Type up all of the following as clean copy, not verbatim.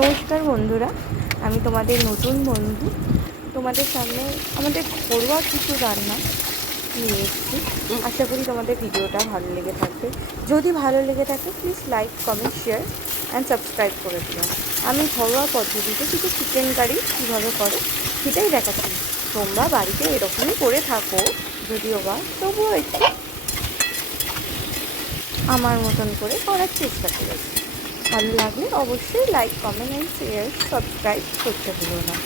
নমস্কার বন্ধুরা, আমি তোমাদের নতুন বন্ধু। তোমাদের সামনে আমাদের ঘরোয়া কিছু রান্না নিয়ে এসেছি। আশা করি তোমাদের ভিডিওটা ভালো লেগে থাকবে। যদি ভালো লেগে থাকে please like, comment, share and subscribe করে দিও। আমি ঘরোয়া পদ্ধতিতে কিছু চিকেন কারি কীভাবে করে সেটাই দেখাচ্ছি। তোমরা বাড়িতে এরকমই করে থাকো, যদিও বা তবুও একটু আমার মতন করে করার চেষ্টা করেছি। ভালো লাগলে অবশ্যই like, comment and share, subscribe করতে ভুলো না।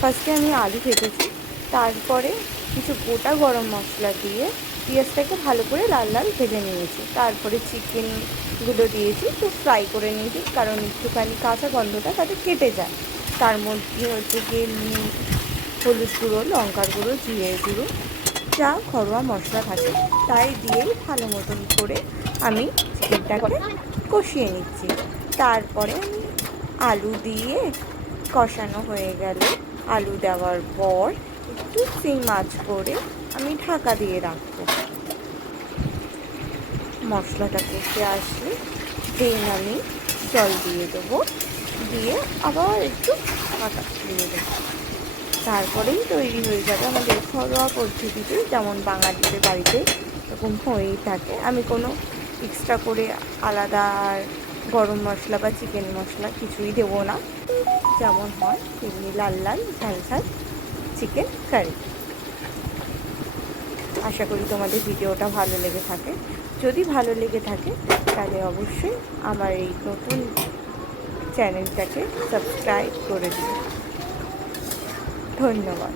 ফার্স্টে আমি আলু ভেজেছি, তারপরে কিছু গোটা গরম মশলা দিয়ে পেঁয়াজটাকে ভালো করে লাল লাল ভেজে নিয়েছি। তারপরে চিকেনগুলো দিয়েছি, একটু ফ্রাই করে নিয়েছি, কারণ একটুখানি কাঁচা গন্ধটা তাতে কেটে যায়। তার মধ্যে হচ্ছে গিয়ে হলুদ গুঁড়ো, লঙ্কার গুঁড়ো, জিরের গুঁড়ো, যা ঘরোয়া মশলা থাকে তাই দিয়েই ভালো মতন করে আমি চিকেনটাকে কষিয়ে নিচ্ছি। তারপরে আমি আলু দিয়ে কষানো হয়ে গেলে আলু দেওয়ার পর একটু সিম আঁচ করে আমি ঢাকা দিয়ে রাখবো। মশলাটা কষে আসলে দেন আমি জল দিয়ে দেবো, দিয়ে আবার একটু ঢাকা দিয়ে দেবো। তারপরেই তৈরি হয়ে যাবে আমাদের ঘরোয়া পদ্ধতিতে, যেমন বাঙালিদের বাড়িতে এরকম হয়েই থাকে। আমি কোনো এক্সট্রা করে আলাদা আর গরম মশলা বা চিকেন মশলা কিছুই দেবো না, যেমন হয় তেমনি লাল লাল ঝাল ঝাল চিকেন কারি। আশা করি তোমাদের ভিডিওটা ভালো লেগে থাকে। যদি ভালো লেগে থাকে তাহলে অবশ্যই আমার এই নতুন চ্যানেলটাকে সাবস্ক্রাইব করে দিও। ধন্যবাদ।